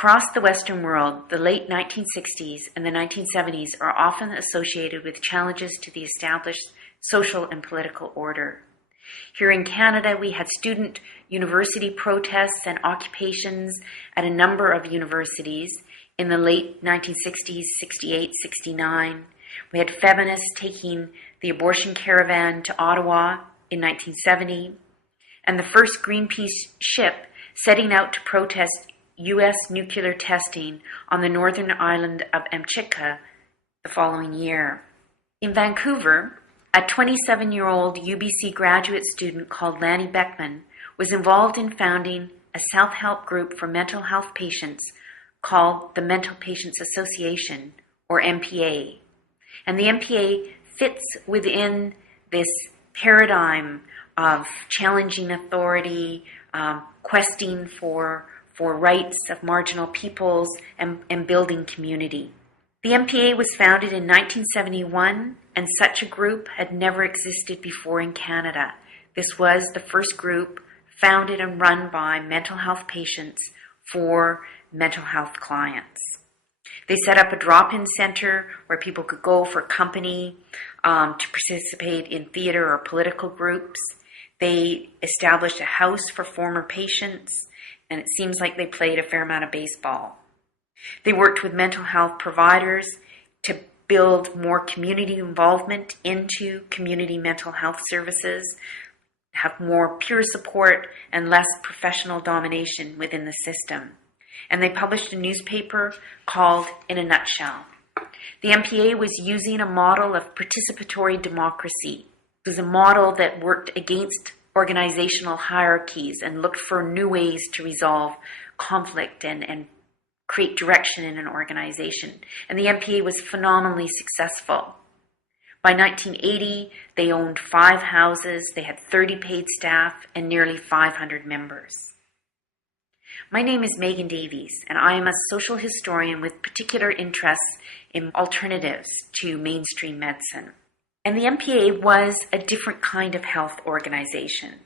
Across the Western world, the late 1960s and the 1970s are often associated with challenges to the established social and political order. Here in Canada, we had student university protests and occupations at a number of universities in the late 1960s, 68, 69. We had feminists taking the abortion caravan to Ottawa in 1970, and the first Greenpeace ship setting out to protest U.S. nuclear testing on the northern island of Amchitka the following year. In Vancouver, a 27-year-old UBC graduate student called Lanny was involved in founding a self-help group for mental health patients called the Mental Patients Association, or MPA. And the MPA fits within this paradigm of challenging authority, questing for rights of marginal peoples, and building community. The MPA was founded in 1971, and such a group had never existed before in Canada. This was the first group founded and run by mental health patients for mental health clients. They set up a drop-in center where people could go for company, to participate in theater or political groups. They established a house for former patients, and it seems like they played a fair amount of baseball. They worked with mental health providers to build more community involvement into community mental health services, have more peer support and less professional domination within the system. And they published a newspaper called In a Nutshell. The MPA was using a model of participatory democracy. It was a model that worked against organizational hierarchies and looked for new ways to resolve conflict and create direction in an organization. And the MPA was phenomenally successful. By 1980, they owned 5 houses, they had 30 paid staff, and nearly 500 members. My name is Megan Davies, and I am a social historian with particular interests in alternatives to mainstream medicine. And the MPA was a different kind of health organization.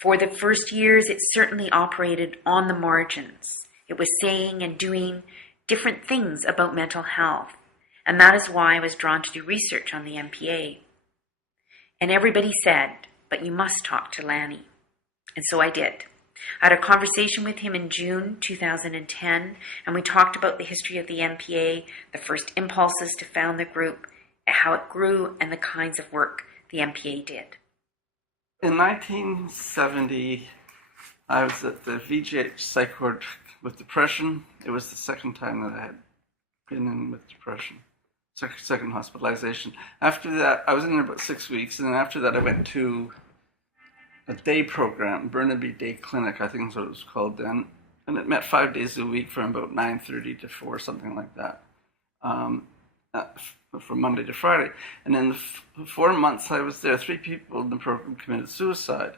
For the first years, it certainly operated on the margins. It was saying and doing different things about mental health. And that is why I was drawn to do research on the MPA. And everybody said, but you must talk to Lanny. And so I did. I had a conversation with him in June 2010, and we talked about the history of the MPA, the first impulses to found the group, how it grew, and the kinds of work the MPA did. In 1970, I was at the VGH psych ward with depression. It was the second time that I had been in with depression, second hospitalization. After that, I was in there about 6 weeks, and then after that I went to a day program, Burnaby Day Clinic, I think is what it was called then, and it met 5 days a week from about 9:30 to 4, something like that, from Monday to Friday. And in the 4 months I was there, 3 people in the program committed suicide,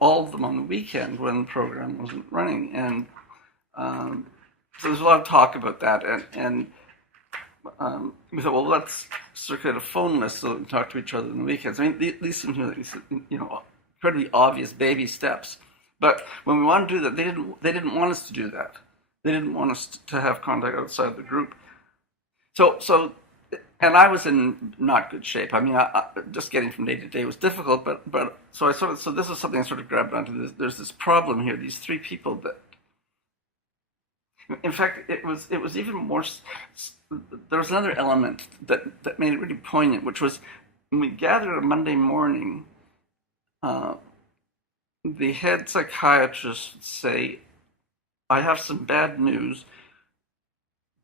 all of them on the weekend when the program wasn't running. And so there was a lot of talk about that, and we thought, well, let's circulate a phone list so we can talk to each other on the weekends. I mean, these seem to be, incredibly obvious baby steps. But when we wanted to do that, they didn't want us to do that. They didn't want us to have contact outside the group. So, and I was in not good shape. I mean, just getting from day to day was difficult. But so this is something I sort of grabbed onto. There's this problem here. These 3 people that, in fact, it was even more. There was another element that made it really poignant, which was when we gathered on Monday morning. The head psychiatrist would say, I have some bad news.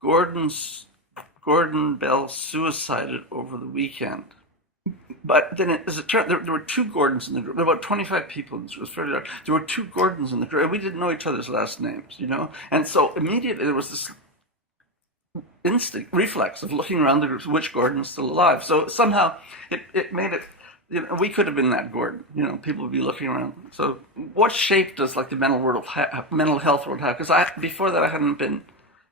Gordon Bell suicided over the weekend. But then, as it turned, there were 2 Gordons in the group. There were about 25 people in this group. It was fairly large. There were 2 Gordons in the group, and we didn't know each other's last names, And so immediately there was this instinct, reflex of looking around the groups, which Gordon's still alive. So somehow it made it, we could have been that Gordon. People would be looking around. So what shape does the mental health world have? Because before that I hadn't been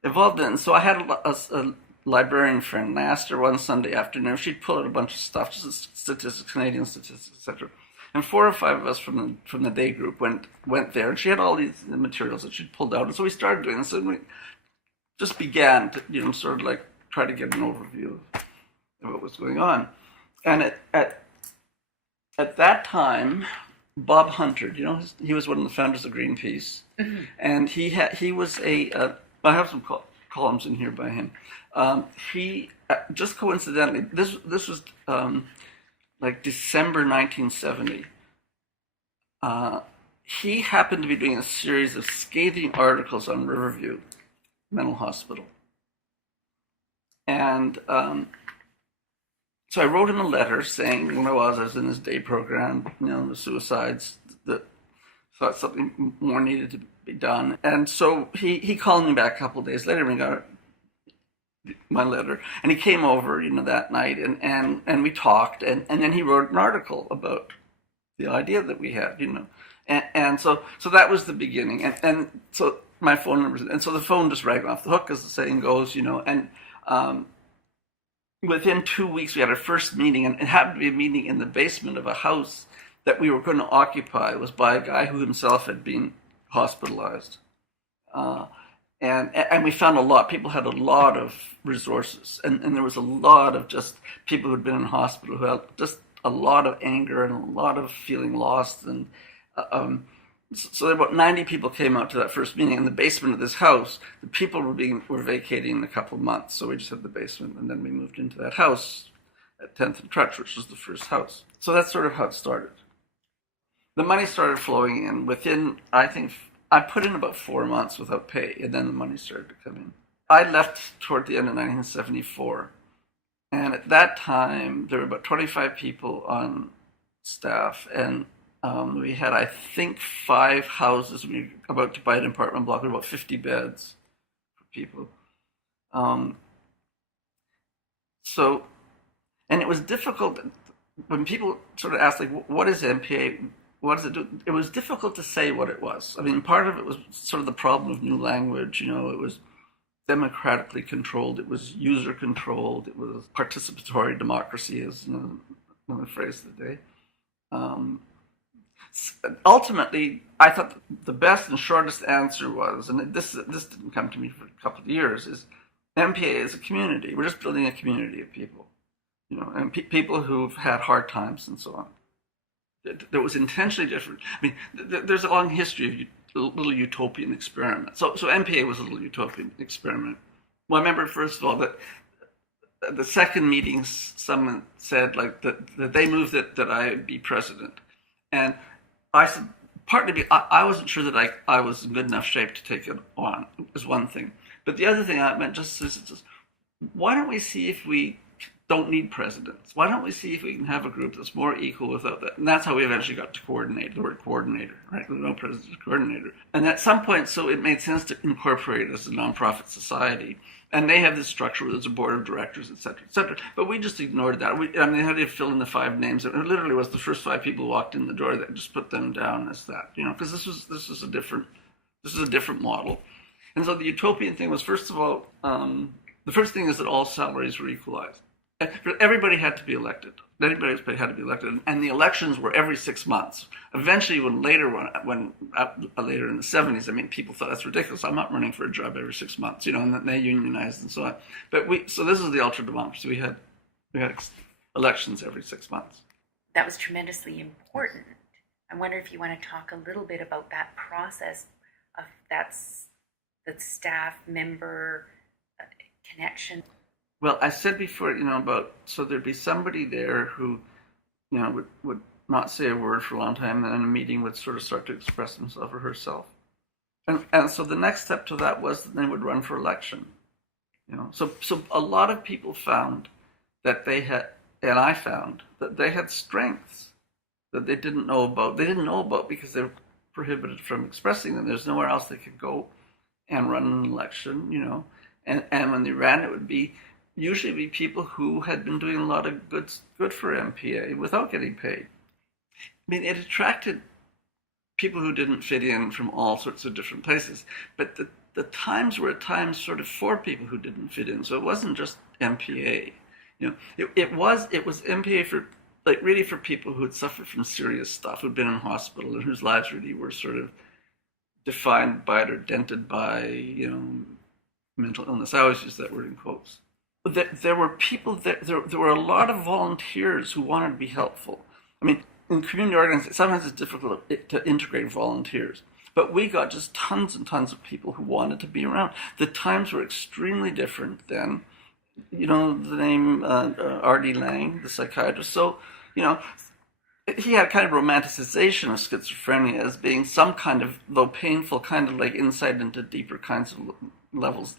involved in it. So I had a librarian friend, and I asked her one Sunday afternoon if she'd pull out a bunch of stuff, just statistics, Canadian statistics, etc. And 4 or 5 of us from the day group went there, and she had all these materials that she'd pulled out, and so we started doing this, and we just began to sort of like try to get an overview of what was going on. And at that time, Bob Hunter, he was one of the founders of Greenpeace, mm-hmm. and he was I have some columns in here by him. He just coincidentally, this was like December 1970. He happened to be doing a series of scathing articles on Riverview Mental Hospital, and so I wrote him a letter saying when I was in his day program, the suicides, that thought something more needed to be done. And so he called me back a couple of days later and we got my letter. And he came over, that night and we talked. And then he wrote an article about the idea that we had, And so that was the beginning. And so my phone numbers, and so the phone just rang off the hook, as the saying goes, and within 2 weeks, we had our first meeting, and it happened to be a meeting in the basement of a house that we were going to occupy. It was by a guy who himself had been hospitalized. And we found a lot. People had a lot of resources, and there was a lot of just people who'd been in hospital who had just a lot of anger and a lot of feeling lost. And so about 90 people came out to that first meeting in the basement of this house. The people were vacating in a couple of months, so we just had the basement, and then we moved into that house at 10th and Crutch, which was the first house. So that's sort of how it started. The money started flowing in within, I think, I put in about 4 months without pay, and then the money started to come in. I left toward the end of 1974, and at that time, there were about 25 people on staff, and we had, I think, 5 houses. We were about to buy an apartment block with about 50 beds for people. And it was difficult when people sort of asked, like, what is MPA? What does it do? It was difficult to say what it was. I mean, part of it was sort of the problem of new language. It was democratically controlled. It was user controlled. It was participatory democracy, is another phrase of the day. Ultimately, I thought the best and shortest answer was, and this didn't come to me for a couple of years, is MPA is a community. We're just building a community of people, and people who've had hard times and so on. That was intentionally different. I mean, there's a long history of little utopian experiments. So MPA was a little utopian experiment. Well, I remember, first of all, that the second meeting, someone said like that they moved that I be president, and I said, partly I wasn't sure that I was in good enough shape to take it on, is one thing. But the other thing I meant just why don't we see if we don't need presidents? Why don't we see if we can have a group that's more equal without that? And that's how we eventually got to coordinate, the word coordinator, right? No president, coordinator. And at some point, so it made sense to incorporate it as a nonprofit society. And they have this structure where there's a board of directors, et cetera, et cetera. But we just ignored that. They had to fill in the 5 names. It literally was the first 5 people who walked in the door that just put them down as that, because this is a different model. And so the utopian thing was, first of all, the first thing is that all salaries were equalized. Everybody had to be elected. Anybody had to be elected, and the elections were every 6 months. Eventually, later in the 70s, people thought that's ridiculous. I'm not running for a job every 6 months, and then they unionized and so on. So this is the ultra democracy. We had elections every 6 months. That was tremendously important. I wonder if you want to talk a little bit about that process of the staff member connection. Well, I said before, so there'd be somebody there who, would not say a word for a long time, and then in a meeting would sort of start to express himself or herself. And so the next step to that was that they would run for election. So a lot of people found that they had, and I found that they had strengths that they didn't know about. They didn't know about because they were prohibited from expressing them. There's nowhere else they could go and run an election, And when they ran, it would usually be people who had been doing a lot of good for MPA without getting paid. It attracted people who didn't fit in from all sorts of different places. But the times were at times sort of for people who didn't fit in. So it wasn't just MPA. It was MPA for like really for people who had suffered from serious stuff, who'd been in hospital, and whose lives really were sort of defined by it or dented by, mental illness. I always use that word in quotes. There were people, there were a lot of volunteers who wanted to be helpful. I mean, in community organizing, sometimes it's difficult to integrate volunteers. But we got just tons and tons of people who wanted to be around. The times were extremely different then. The name R.D. Lang, the psychiatrist. So, he had kind of romanticization of schizophrenia as being some kind of, though painful, kind of like insight into deeper kinds of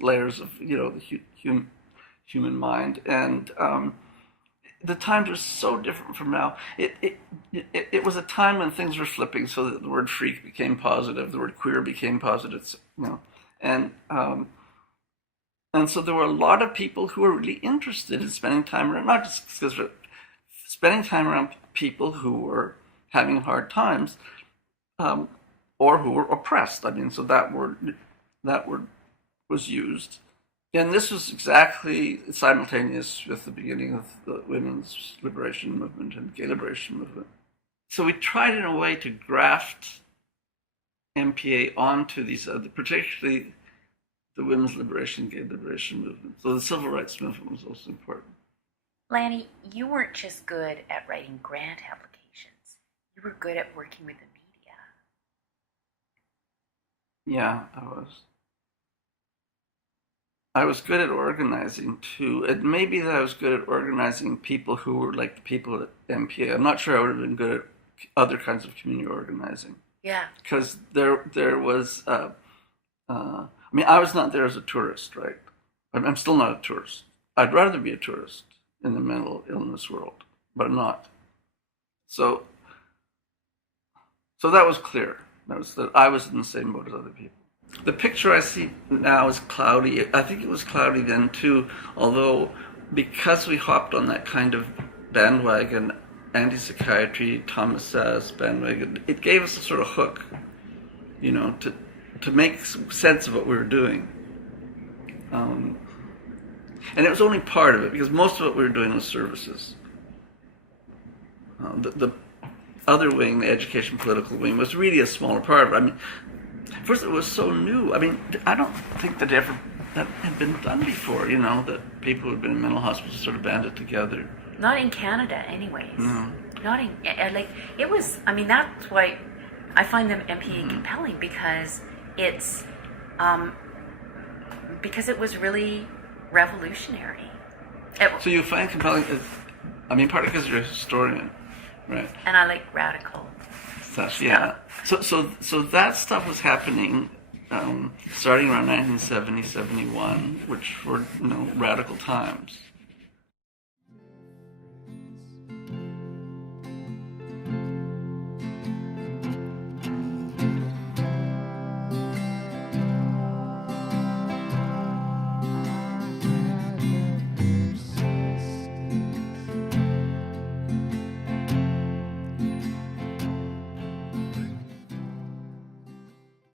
layers of, the human mind. And the times were so different from now. It was a time when things were flipping, so that the word freak became positive, the word queer became positive, and so there were a lot of people who were really interested in spending time around, not just schizophrenia, spending time around people who were having hard times, or who were oppressed. I mean, so that word was used. And this was exactly simultaneous with the beginning of the women's liberation movement and gay liberation movement. So we tried in a way to graft MPA onto these other, particularly the women's liberation, gay liberation movement. So the civil rights movement was also important. Lanny, you weren't just good at writing grant applications. You were good at working with the media. Yeah, I was. I was good at organizing too, and maybe that I was good at organizing people who were like the people at MPA. I'm not sure I would have been good at other kinds of community organizing. Yeah. Because there was, I was not there as a tourist, right? I'm still not a tourist. I'd rather be a tourist in the mental illness world, but I'm not. So that was clear. That I was in the same boat as other people. The picture I see now is cloudy. I think it was cloudy then too, although because we hopped on that kind of bandwagon, anti-psychiatry, Thomas Sass bandwagon, it gave us a sort of hook, to make sense of what we were doing. And it was only part of it, because most of what we were doing was services. The other wing, the education political wing, was really a smaller part of it. I mean, first, it was so new. I mean, I don't think that had been done before, that people who had been in mental hospitals sort of banded together. Not in Canada, anyways. No. Not in, it was, that's why I find them MPA compelling, because it's, because it was really revolutionary. So you find compelling, partly because you're a historian, right? And I like radical stuff. Yeah. So that stuff was happening starting around 1970, 71, which were radical times.